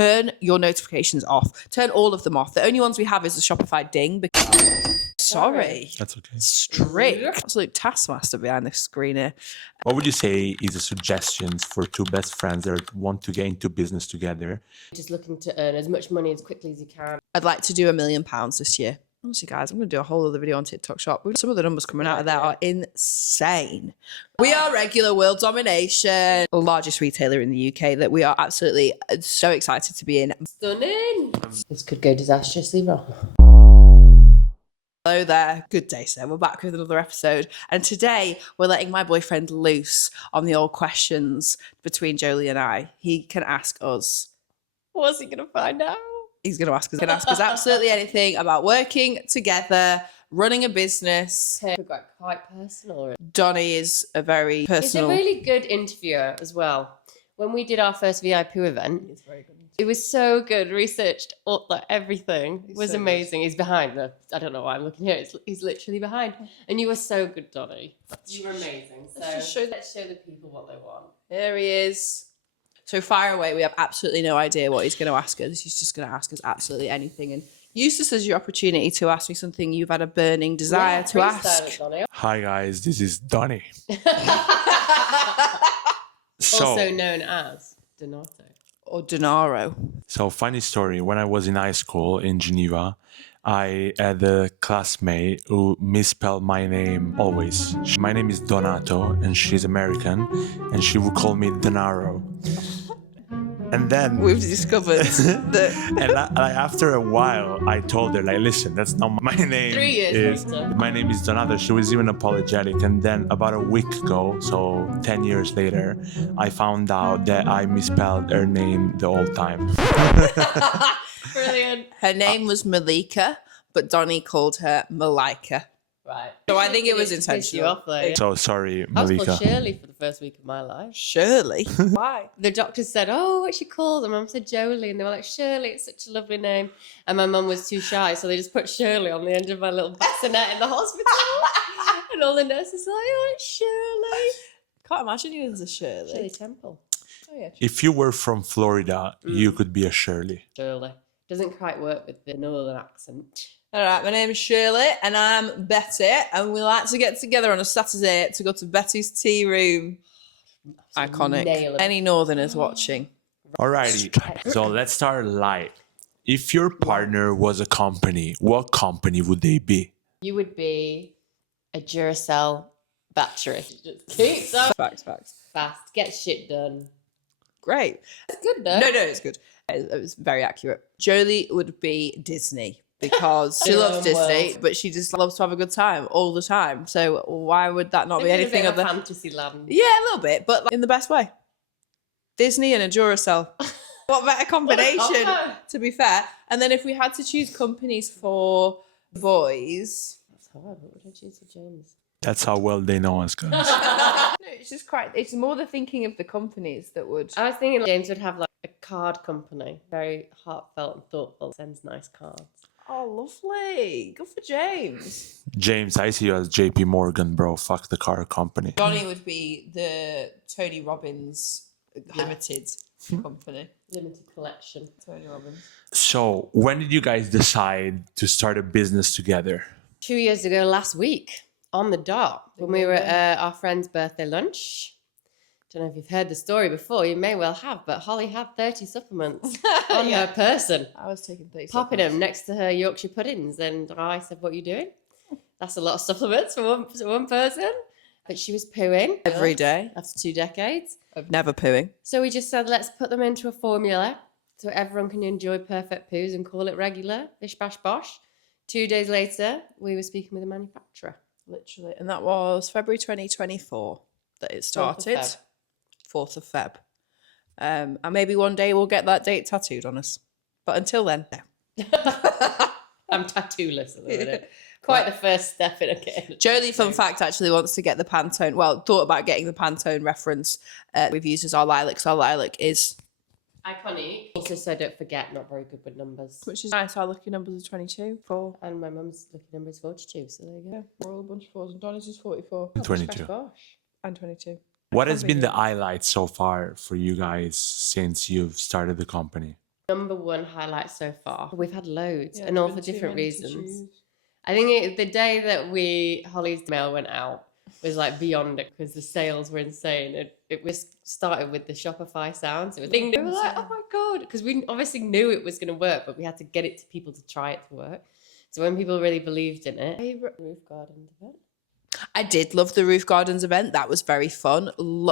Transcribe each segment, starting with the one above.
turn your notifications off. Turn all of them off. The only ones we have is the Shopify ding. Sorry. That's okay. Strict. Absolute taskmaster behind the screen here. What would you say is a suggestions for two best friends that want to get into business together? Just looking to earn as much money as quickly as you can. I'd like to do £1 million this year. Honestly, guys, I'm going to do a whole other video on TikTok Shop. Some of the numbers coming out of there are insane. We are regular world domination, the largest retailer in the UK that we are absolutely so excited to be in. Stunning. This could go disastrously wrong. Hello there. Good day, sir. We're back with another episode. And today we're letting my boyfriend loose on the old questions between Jolie and I. He can ask us. What's he going to find out? He's going to ask us absolutely anything about working together, running a business. We got quite personal. Donny is a very personal. He's a really good interviewer as well. When we did our first VIP event, It's very good. it was so good. Researched all, like, everything. It was so amazing. He's behind the. I don't know why I'm looking here. He's literally behind. And you were so good, Donny. You were amazing. So let's show the people what they want. There he is. So fire away. We have absolutely no idea what he's going to ask us. He's just going to ask us absolutely anything. And use this as your opportunity to ask me something you've had a burning desire to ask. It, Donny. Hi guys, this is Donny. Also known as Donato. Or Denaro. So funny story, when I was in high school in Geneva, I had a classmate who misspelled my name always. My name is Donato and she's American and she would call me Denaro. And then We've discovered that. and after a while, I told her, like, listen, that's not my name. 3 years later. My name is Donato. She was even apologetic. And then about a week ago, so 10 years later, I found out that I misspelled her name the whole time. Brilliant. Her name was Malika, but Donny called her Malika. Right. So I think it was To piss intentional. you off, though. So sorry, I was Malika. called Shirley for the first week of my life. Shirley. Why? The doctor said, "Oh, what's she called?" And Mum said Jolie, and they were like, "Shirley, it's such a lovely name." And my mum was too shy, so they just put Shirley on the end of my little bassinet in the hospital. And all the nurses were like, "Oh, it's Shirley." Can't imagine you as a Shirley. Shirley Temple. Oh, yeah. If you were from Florida, you could be a Shirley. Shirley. Doesn't quite work with the northern accent. All right, my name is Shirley and I'm Betty, and we like to get together on a Saturday to go to Betty's tea room. Iconic. Nail it. Any northerners watching? Alrighty, so let's start light. If your partner was a company, what company would they be? You would be a Duracell battery. Just keeps up Facts. fast, get shit done. Great. It's good though. No, it's good. It was very accurate. Jolie would be Disney because she Her loves own Disney, world. but she just loves to have a good time all the time. So why would that not be Maybe a anything bit of other? fantasy land. Yeah, a little bit, but like, in the best way. Disney and a Duracell. What better combination, combo. to be fair. And then if we had to choose companies for boys, That's hard. What would I choose for James? That's how well they know us, guys. no, it's more the thinking of the companies that would. I was thinking James would have like a card company, very heartfelt and thoughtful, sends nice cards. Oh, lovely. Good for James. James, I see you as JP Morgan, bro. Fuck the car company. Donny would be the Tony Robbins Limited company. Limited collection. Tony Robbins. So, when did you guys decide to start a business together? 2 years ago, last week, on the dot, when we were at our friend's birthday lunch. Don't know if you've heard the story before. You may well have, but Holly had 30 supplements on Yeah. her person, I was taking 30 popping them next to her Yorkshire puddings. And I said, "What are you doing? That's a lot of supplements for one person." But she was pooing every day. after 2 decades. Of never pooing. So we just said, let's put them into a formula so everyone can enjoy perfect poos and call it regular. Bish, bash, bosh. 2 days later, we were speaking with a manufacturer. Literally. And that was February 2024 that it started. 4th of Feb. And maybe one day we'll get that date tattooed on us. But until then, no. I'm tattoo-less at the minute. Quite the first step in a game. Jolie, fun fact, actually wants to get the Pantone. Well, thought about getting the Pantone reference we've used as our lilac. So our lilac is... Iconic. Also, so don't forget, not very good with numbers. Which is nice. Our lucky numbers are 22, 4. And my mum's lucky number is 42, so there you go. Yeah, we're all a bunch of 4s. And Donny's is 44. 22. Gosh. And 22. What has been the highlight so far for you guys since you've started the company? Number one highlight so far. We've had loads, Yeah, and there's all been for too different many to reasons. choose. I think the day that Holly's mail went out was like beyond it because the sales were insane. It was started with the Shopify sounds. It was we were like, oh my god, because we obviously knew it was going to work, but we had to get it to people to try it to work. So when people really believed in it, roof garden event. I did love the roof gardens event. That was very fun.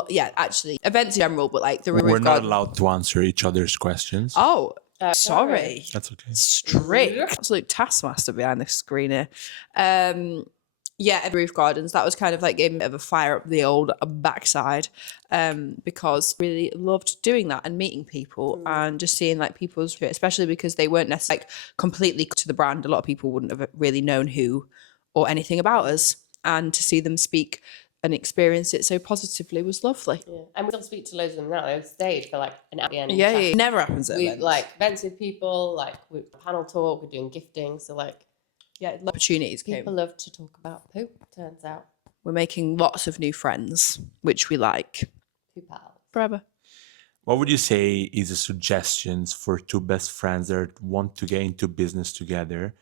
Yeah, actually, events in general, but like the roof We're not garden. allowed to answer each other's questions. Oh, sorry. sorry. That's okay. Strict. Absolute taskmaster behind the screen here. Yeah, roof gardens. That was kind of like gave me a bit of a fire up the old backside, because really loved doing that and meeting people and just seeing like people's, especially because they weren't necessarily like completely to the brand. A lot of people wouldn't have really known who or anything about us, and to see them speak and experience it so positively was lovely. Yeah. And we still speak to loads of them now. They stayed for like an hour at the end. Yeah, it never happens at We events. like events with people, like we panel talk, we're doing gifting. So like, yeah, opportunities came. people love to talk about poop, turns out. We're making lots of new friends, which we like. Poop pals. Forever. What would you say is the suggestions for two best friends that want to get into business together,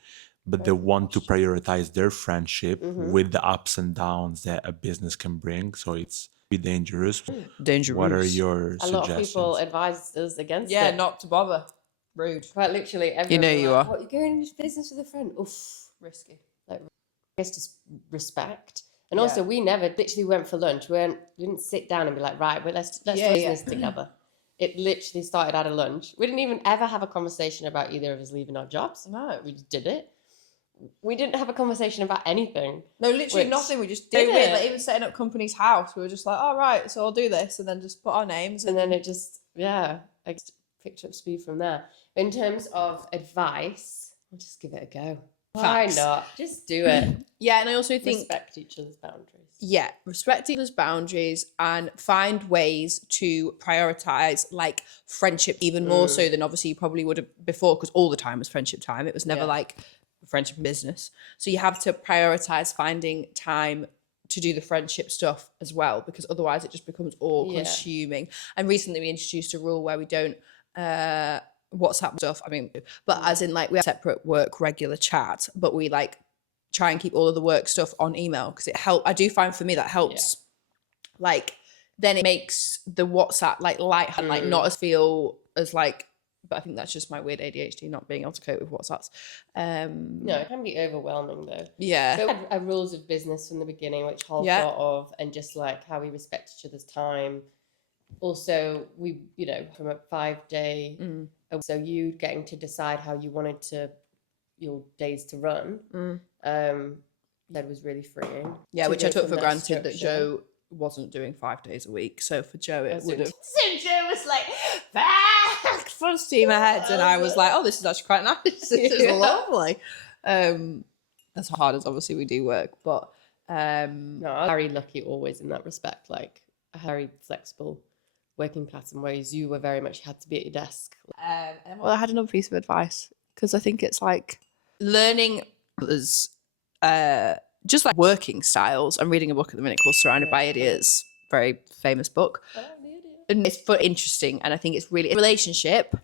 but they want to prioritize their friendship with the ups and downs that a business can bring? So it's be dangerous. Dangerous. What are your A lot of suggestions? people advise us against Yeah, it. not to bother. Rude. Quite literally, everyone. You know you are. What, you're going into business with a friend? Oof. Risky. Like, I guess just respect. And also, we never literally went for lunch. We didn't sit down and be like, right, well, let's do business together. It literally started at a lunch. We didn't even ever have a conversation about either of us leaving our jobs. No. We just did it. We didn't have a conversation about anything. No, literally Which- nothing. We just Did did it. it? Like, even setting up company's house, we were just like, all right, so I'll do this, and then just put our names. And then it just, I just picked up speed from there. In terms of advice, I'll just give it a go. Facts. Why not? Just do it. Yeah, and I also think Respect each other's boundaries. yeah, respect each other's boundaries and find ways to prioritize like friendship even more so than obviously you probably would have before, because all the time was friendship time. It was never like friendship and business. So you have to prioritize finding time to do the friendship stuff as well, because otherwise it just becomes all consuming. And recently we introduced a rule where we don't WhatsApp stuff. I mean, but as in like we have separate work regular chat, but we like try and keep all of the work stuff on email because it helps. I do find for me that helps. Like then it makes the WhatsApp like light and like not as feel as like. But I think that's just my weird ADHD not being able to cope with WhatsApps. No, it can be overwhelming though. Yeah. So we had rules of business from the beginning, which Hall thought of, and just like how we respect each other's time. Also, we, from a 5-day, so you getting to decide how you wanted your days to run, that was really freeing. Yeah, which I took from for that granted that structure. Joe wasn't doing 5 days a week. So for Joe, it would have. So Joe was like, Full steam ahead, and I was like, "Oh, this is actually quite nice. This is lovely." As hard as obviously we do work, but no, I'm very lucky always in that respect. Like a very flexible working pattern, whereas you were very much had to be at your desk. Well, I had another piece of advice because I think it's like learning others, just like working styles. I'm reading a book at the minute called "Surrounded by Idiots," very famous book. And it's interesting, and I think it's really relationship,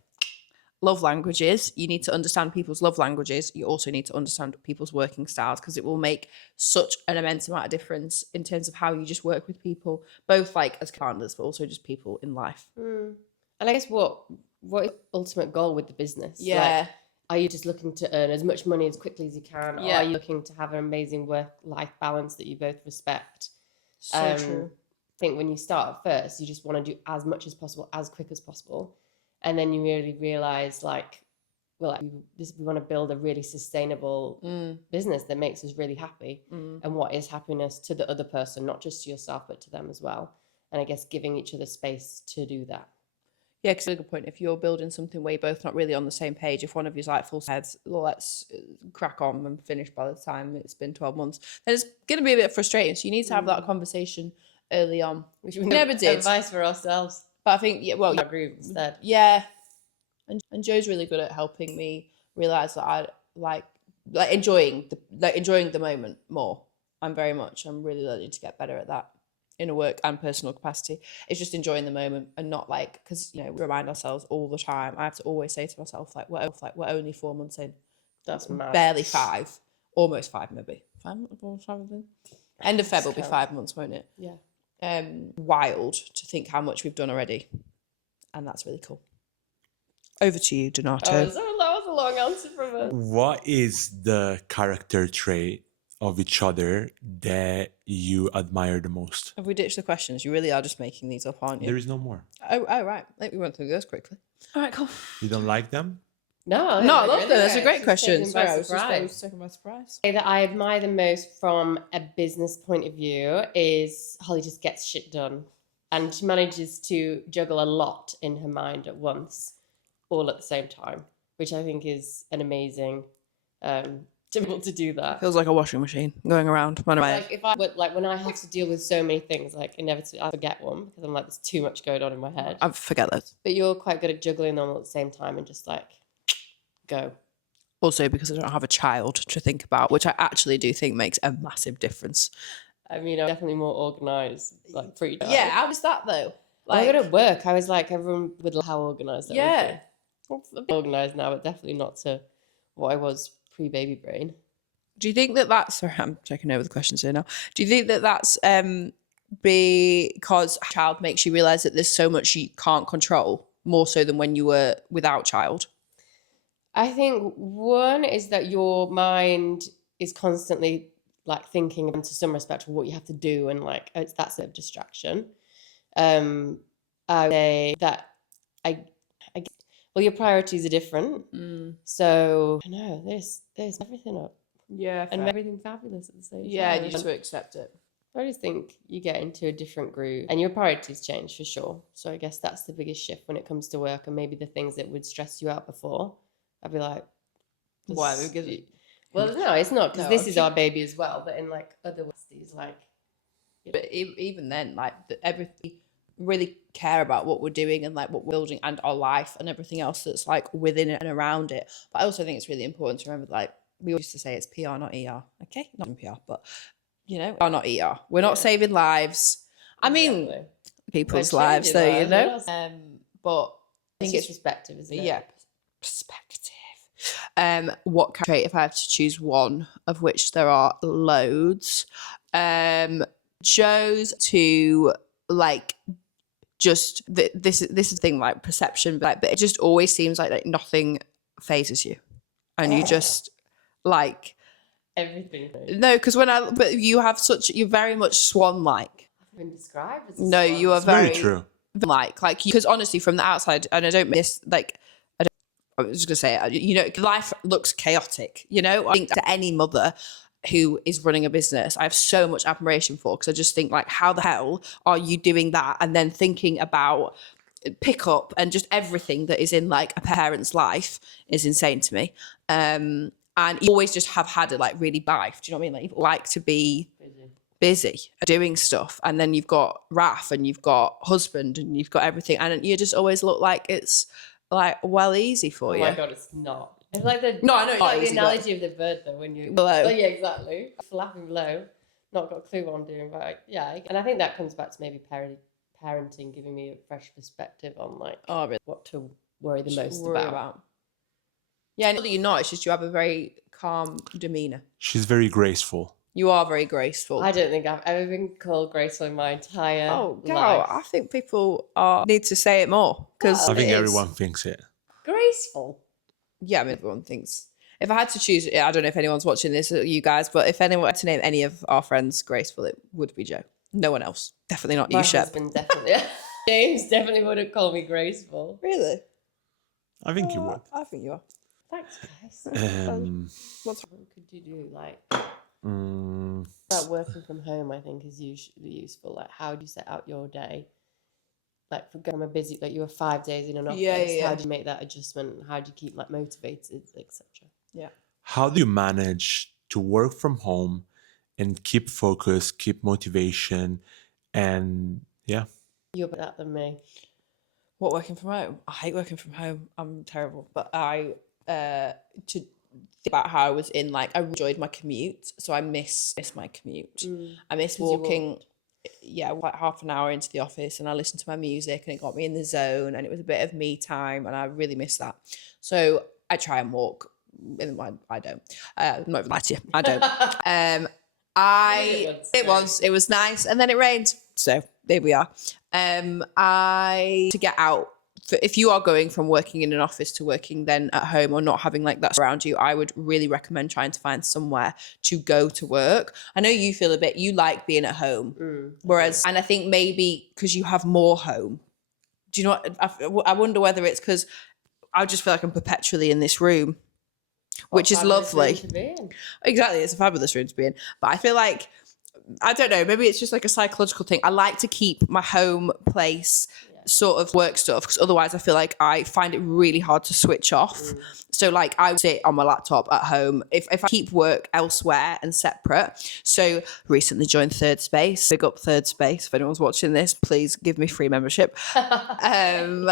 love languages. You need to understand people's love languages. You also need to understand people's working styles because it will make such an immense amount of difference in terms of how you just work with people, both like as partners, but also just people in life. And I guess what is the ultimate goal with the business? Yeah. Like, are you just looking to earn as much money as quickly as you can? Or Yeah. are you looking to have an amazing work-life balance that you both respect? So true. I think when you start at first, you just want to do as much as possible, as quick as possible. And then you really realize we want to build a really sustainable business that makes us really happy. And what is happiness to the other person, not just to yourself, but to them as well. And I guess giving each other space to do that. Yeah, because it's a good point. If you're building something where you're both not really on the same page, if one of you's like full heads, well, let's crack on and finish by the time it's been 12 months, then it's going to be a bit frustrating. So you need to have that conversation early on, which we never did. Advice for ourselves. But I think, Our groove instead. Yeah. And Joe's really good at helping me realize that I like enjoying the moment more. I'm really learning to get better at that in a work and personal capacity. It's just enjoying the moment and not like, because, you know, we remind ourselves all the time. I have to always say to myself, like, we're only 4 months in. That's mad. Barely 5. Almost 5, maybe. 5 months, End of Feb will be 5 months, won't it? Yeah. Wild to think how much we've done already. And that's really cool. Over to you, Donato. That was a long answer from us. What is the character trait of each other that you admire the most? Have we ditched the questions? You really are just making these up, aren't you? There is no more. Oh, right. Let me run through those quickly. All right, cool. You don't like them? No, I love them. That's a great question. Sorry, I was surprised. taken by surprise. That I admire the most from a business point of view is Holly just gets shit done. And she manages to juggle a lot in her mind at once, all at the same time, which I think is an amazing to be able to do that. Feels like a washing machine going around. Like when I have to deal with so many things, like inevitably I forget one because I'm like, there's too much going on in my head. I forget those. But you're quite good at juggling them all at the same time and just like go. Also because I don't have a child to think about, which I actually do think makes a massive difference. I mean, I'm definitely more organised, like pretty. Yeah, how was that though? Like, I got at work, I was like, everyone would love how organised. Yeah. I'm a bit organised now, but definitely not to what I was pre-baby brain. Do you think that that's... Sorry, I'm checking over the questions here now. Do you think that that's because child makes you realise that there's so much you can't control, more so than when you were without child? I think one is that your mind is constantly like thinking to some respect of what you have to do, and like that's a distraction. I would say that well, your priorities are different. So I know there's everything up. Yeah, and everything fabulous at the same time. Yeah, you just accept it. I just think you get into a different groove and your priorities change for sure. So I guess that's the biggest shift when it comes to work, and maybe the things that would stress you out before, I'd be like, why? Well, no, it's not, because this is our baby as well. But in like other ways, these like, but even then, like everything, really care about what we're doing and like what we're building and our life and everything else that's like within it and around it. But I also think it's really important to remember, like we always used to say, it's PR, not ER. Okay, not in PR, but you know, PR, not ER. We're not saving lives. I mean, people's lives, though, you know. But I think it's perspective, isn't it? Yeah, perspective. What trait, if I have to choose one, of which there are loads, chose to like just this is the thing, like perception, but it just always seems like nothing phases you, and you just like everything. No, because but you're very much swan-like. I've been described as no, swan. You are very true. Like because honestly, from the outside, and I don't miss like. I was just gonna say, you know, life looks chaotic. You know, I think to any mother who is running a business, I have so much admiration for, because I just think, like, how the hell are you doing that and then thinking about pickup and just everything that is in like a parent's life is insane to me. And you always just have had it like really life. Do you know what I mean? Like, you like to be busy doing stuff, and then you've got Raf and you've got husband and you've got everything, and you just always look like it's like well easy for you. Oh my god, it's not. It's like the no, I know, like the easy, analogy of the bird though, when you below. Oh yeah, exactly. Flapping below, not got a clue what I'm doing, but yeah. And I think that comes back to maybe parenting giving me a fresh perspective on like what to worry the most about. Yeah, not that you're not. It's just you have a very calm demeanor. She's very graceful. You are very graceful. I don't think I've ever been called graceful in my entire life. I think people need to say it more, because I think everyone thinks it. Graceful. Yeah, I mean, everyone thinks. If I had to choose, I don't know if anyone's watching this, you guys, but if anyone had to name any of our friends graceful, it would be Joe. No one else. Definitely not you, Shep. Definitely. James definitely wouldn't call me graceful. Really? I think you would. I think you are. Thanks, guys. What could you do? Like, about working from home, I think is usually useful. Like, how do you set out your day? Like, from a busy, like you were 5 days in an office. Yeah. How do you make that adjustment? How do you keep like motivated, etc.? Yeah. How do you manage to work from home and keep focus, keep motivation, and yeah? You're better at that than me. What, working from home? I hate working from home. I'm terrible. But I to think about how I was in, like, I enjoyed my commute, so I miss my commute. I miss walking. like half an hour into the office, and I listened to my music, and it got me in the zone, and it was a bit of me time, and I really miss that. So I try and walk. I don't. I'm not even lying to you. I don't. It was nice, and then it rained. So there we are. To get out. If you are going from working in an office to working then at home, or not having like that around you, I would really recommend trying to find somewhere to go to work. I know you feel you like being at home, whereas, and I think maybe because you have more home. Do you know what? I wonder whether it's because I just feel like I'm perpetually in this room, which is lovely. Exactly, it's a fabulous room to be in. But I feel like, I don't know, maybe it's just like a psychological thing. I like to keep my home place sort of work stuff, because otherwise I feel like I find it really hard to switch off. So like I sit on my laptop at home if I keep work elsewhere and separate. So recently joined Third Space. Big up Third Space. If anyone's watching this, please give me free membership. And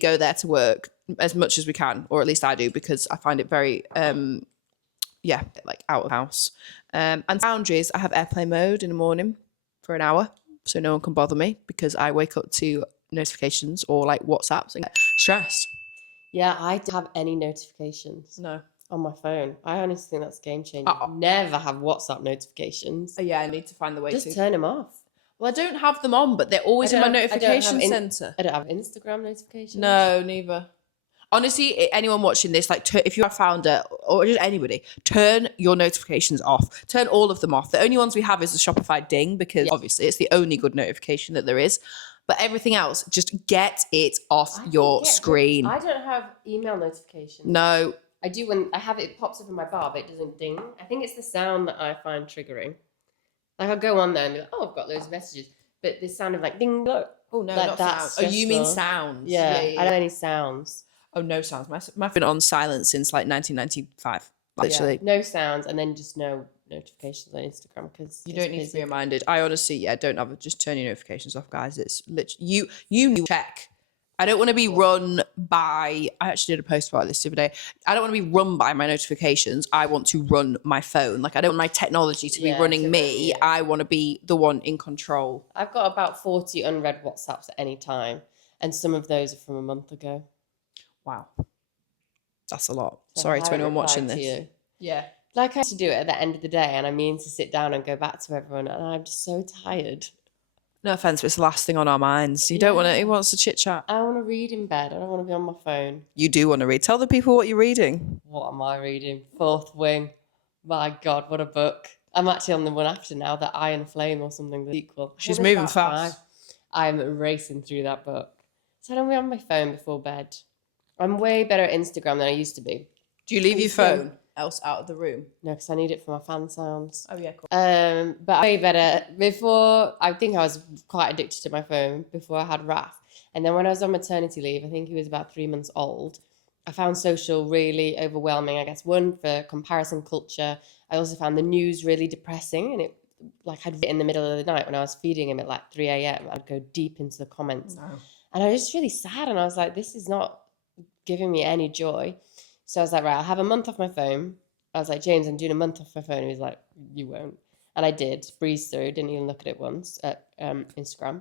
go there to work as much as we can, or at least I do, because I find it very like out of house. And boundaries, I have airplane mode in the morning for an hour, so no one can bother me, because I wake up to notifications or like WhatsApps and get stressed. Yeah, I don't have any notifications. No. On my phone. I honestly think that's a game changer. Never have WhatsApp notifications. Yeah, I need to find the way Just turn them off. Well, I don't have them on, but they're always in my notification center. I don't have Instagram notifications. No, neither. Honestly, anyone watching this, like, if you're a founder or just anybody, turn your notifications off. Turn all of them off. The only ones we have is the Shopify ding, because obviously it's the only good notification that there is. But everything else, just get it off your screen. I don't have email notifications. No. I do when I have it, it pops up in my bar, but it doesn't ding. I think it's the sound that I find triggering. Like I'll go on there and be like, oh, I've got loads of messages. But the sound of like ding, look. Oh, no, like, not sounds. Oh, you mean sounds? Yeah, I don't have any sounds. Oh, no sounds. My been on silent since like 1995. Literally. Yeah, no sounds, and then just no notifications on Instagram, because you don't need to be reminded. I honestly, don't have just turn your notifications off, guys. It's literally you check. I don't want to be run by. I actually did a post about this the other day. I don't want to be run by my notifications. I want to run my phone. Like I don't want my technology to be running me. Yeah. I want to be the one in control. I've got about 40 unread WhatsApps at any time, and some of those are from a month ago. Wow. That's a lot. So sorry to anyone watching this. Yeah. Like I have to do it at the end of the day, and I mean to sit down and go back to everyone, and I'm just so tired. No offense, but it's the last thing on our minds. You don't want to, who wants to chit chat? I want to read in bed. I don't want to be on my phone. You do want to read. Tell the people what you're reading. What am I reading? Fourth Wing. My God, what a book. I'm actually on the one after now, the Iron Flame or something, the sequel. She's moving fast. I'm racing through that book. So I don't be on my phone before bed. I'm way better at Instagram than I used to be. Do you leave your phone else out of the room? No, because I need it for my fan sounds. Oh, yeah, cool. But I'm way better. Before, I think I was quite addicted to my phone before I had Raph. And then when I was on maternity leave, I think he was about 3 months old, I found social really overwhelming, I guess. One, for comparison culture. I also found the news really depressing. And it, like, I'd in the middle of the night when I was feeding him at like 3 a.m., I'd go deep into the comments. No. And I was just really sad. And I was like, this is not giving me any joy. So I was like, right, I'll have a month off my phone. I was like, James, I'm doing a month off my phone. And he was like, you won't. And I did, breezed through, didn't even look at it once at Instagram.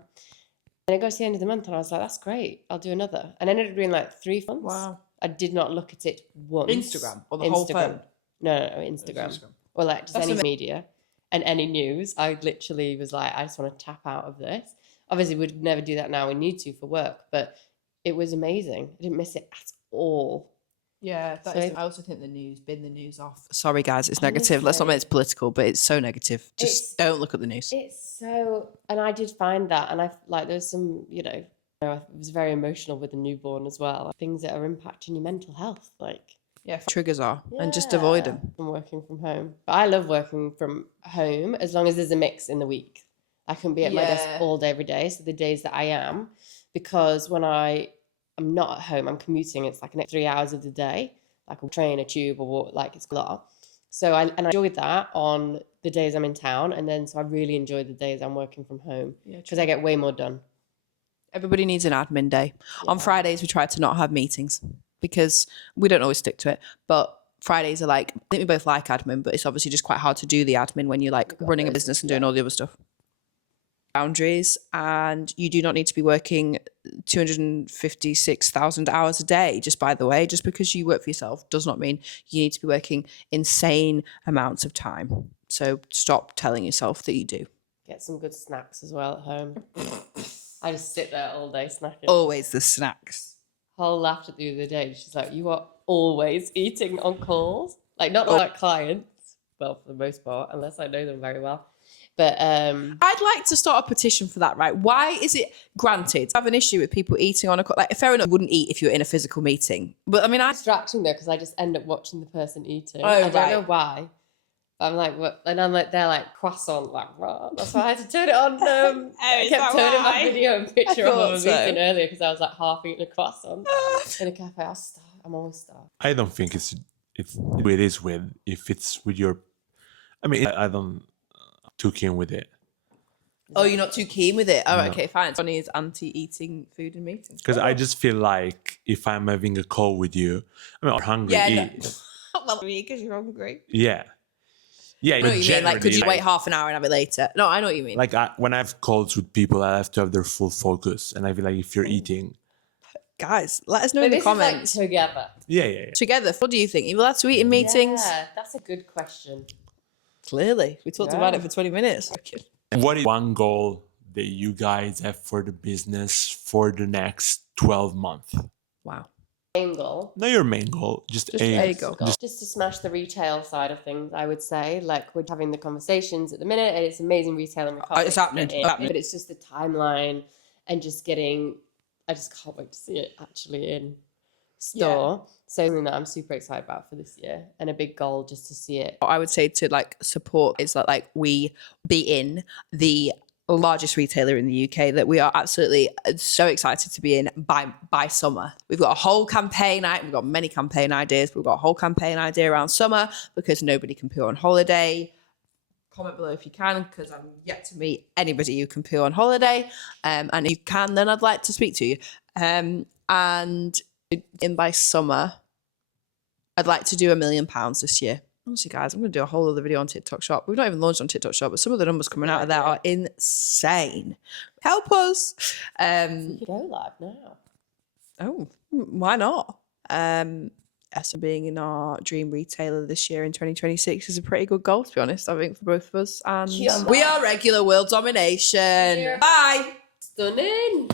And it got to the end of the month and I was like, that's great, I'll do another. And I ended up doing like 3 months. Wow. I did not look at it once. Instagram or the whole phone? No, Instagram. Or like just any media and any news. I literally was like, I just want to tap out of this. Obviously, we'd never do that now. We need to for work. But it was amazing. I didn't miss it at all. Yeah, I also think the news off. Sorry, guys, it's negative. Let's not make it political, but it's so negative. Just don't look at the news. It's so, and I did find that, and I like there's some, I was very emotional with the newborn as well. Things that are impacting your mental health, like triggers are, and just avoid them. From working from home, but I love working from home as long as there's a mix in the week. I can be at my desk all day, every day. So the days that I am, because when I'm not at home, I'm commuting. It's like an 3 hours of the day, like a train, a tube, or what, like it's a lot. So I enjoyed that on the days I'm in town, and then so I really enjoy the days I'm working from home because I get way more done. Everybody needs an admin day. Yeah. On Fridays, we try to not have meetings because we don't always stick to it. But Fridays are like, I think we both like admin, but it's obviously just quite hard to do the admin when you're like running a business and doing all the other stuff. boundaries, and you do not need to be working 256,000 hours a day. Just by the way, just because you work for yourself does not mean you need to be working insane amounts of time. So stop telling yourself that you do. Get some good snacks as well at home. I just sit there all day snacking. Always the snacks. Whole laughed at the other day. She's like, "You are always eating on calls, like not like clients, well for the most part, unless I know them very well." But I'd like to start a petition for that, right? Why is it granted? I have an issue with people eating on a call. Like, fair enough, you wouldn't eat if you're in a physical meeting. But I mean, distracting though, because I just end up watching the person eating. Oh, I don't right. know why. I'm like, what? And I'm like, they're like croissant, like, rah. That's why I had to turn it on. I kept turning my video and picture on when I was eating earlier because I was like half eating a croissant in a cafe. I'm always starved. I don't think it is with if it's with your. I mean, I don't too keen with it oh, you're not too keen with it? Oh, No. okay, fine. Donny is anti-eating food in meetings. because I just feel like if I'm having a call with you, I mean, I'm hungry. Yeah, eat. Well, because you're hungry. Yeah. Yeah, I know but what you mean. Like, could you generally, wait half an hour and have it later? No, I know what you mean. Like when I have calls with people, I have to have their full focus, and I feel like if you're eating, Guys, let us know But in the this comments. is like together. yeah. Together, what do you think? Are you allowed to eat in meetings? Yeah, that's a good question. Clearly. We talked about it for 20 minutes. What is one goal that you guys have for the business for the next 12 months? Wow. Main goal. Not your main goal, just a a goal. Just to smash the retail side of things, I would say. Like, we're having the conversations at the minute, and it's amazing retail, and we can't It's wait to happening. get in. But it's just the timeline and just getting. I just can't wait to see it actually in store. So something that I'm super excited about for this year, and a big goal just to see it. What I would say to like support is that like we be in the largest retailer in the UK that we are absolutely so excited to be in by summer. We've got a whole campaign. We've got many campaign ideas. But we've got a whole campaign idea around summer because nobody can poo on holiday. Comment below if you can, because I'm yet to meet anybody who can poo on holiday. And if you can, then I'd like to speak to you. And in by summer, I'd like to do £1 million this year. Honestly, guys, I'm going to do a whole other video on TikTok Shop. We've not even launched on TikTok Shop, but some of the numbers coming out of there are insane. Help us. We could go live now. Oh, why not? So being in our dream retailer this year in 2026 is a pretty good goal, to be honest, I think, for both of us. And Yeah. we are regular world domination. Yeah. Bye. Stunning.